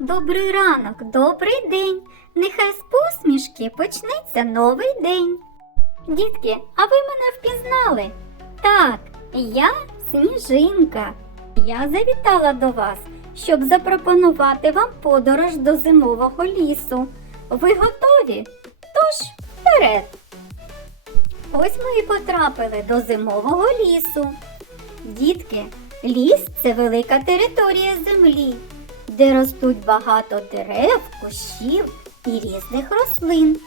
Добрий ранок, добрий день. Нехай з посмішки почнеться новий день. Дітки, а ви мене впізнали? Так, я Сніжинка. Я завітала до вас, щоб запропонувати вам подорож до зимового лісу. Ви готові? Тож вперед! Ось ми і потрапили до зимового лісу. Дітки, ліс це велика територія землі, де ростуть багато дерев, кущів і різних рослин.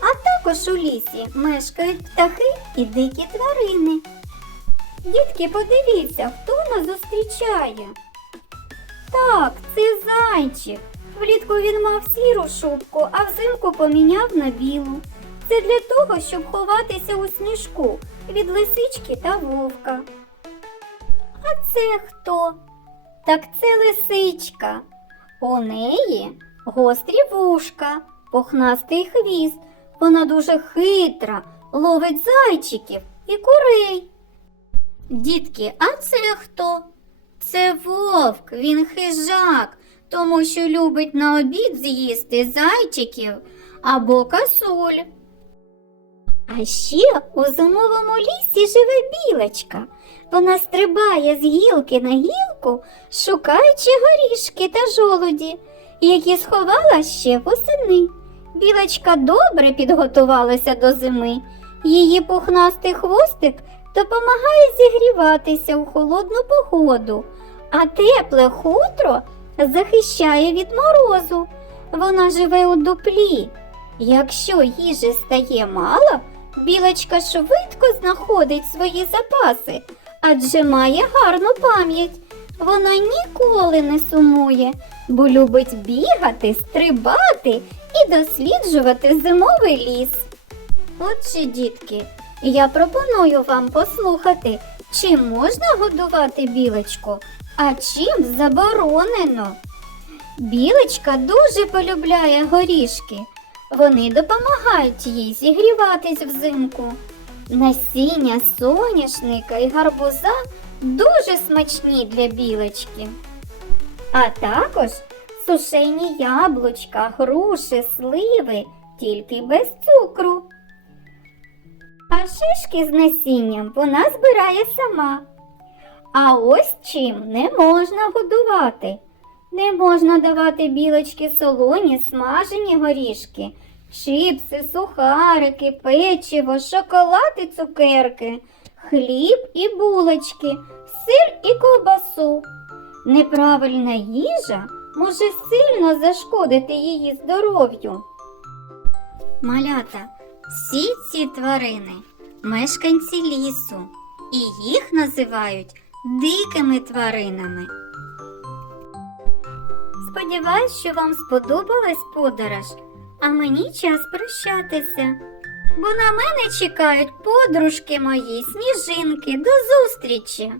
А також у лісі мешкають птахи і дикі тварини. Дітки, подивіться, хто нас зустрічає. Так, це зайчик. Влітку він мав сіру шубку, а взимку поміняв на білу. Це для того, щоб ховатися у сніжку від лисички та вовка. А це хто? Так це лисичка. У неї гострі вушка, похнастий хвіст. Вона дуже хитра, ловить зайчиків і курей. Дітки, а це хто? Це вовк, він хижак, тому що любить на обід з'їсти зайчиків або касуль. А ще у зимовому лісі живе білочка. Вона стрибає з гілки на гілку, шукаючи горішки та жолуді, які сховала ще восени. Білочка добре підготувалася до зими. Її пухнастий хвостик допомагає зігріватися у холодну погоду, а тепле хутро захищає від морозу. Вона живе у дуплі. Якщо їжі стає мало, білочка швидко знаходить свої запаси, адже має гарну пам'ять. Вона ніколи не сумує, бо любить бігати, стрибати і досліджувати зимовий ліс. Отже, дітки, я пропоную вам послухати, чим можна годувати білочку, а чим заборонено. Білочка дуже полюбляє горішки. Вони допомагають їй зігріватись взимку. Насіння соняшника і гарбуза дуже смачні для білочки. А також сушені яблучка, груші, сливи, тільки без цукру. А шишки з насінням вона збирає сама. А ось чим не можна годувати. Не можна давати білочки солоні, смажені горішки, чипси, сухарики, печиво, шоколад і цукерки, хліб і булочки, сир і ковбасу. Неправильна їжа може сильно зашкодити її здоров'ю. Малята, всі ці тварини мешканці лісу, і їх називають дикими тваринами. Сподіваюсь, що вам сподобалась подорож, а мені час прощатися. Бо на мене чекають подружки мої, сніжинки. До зустрічі!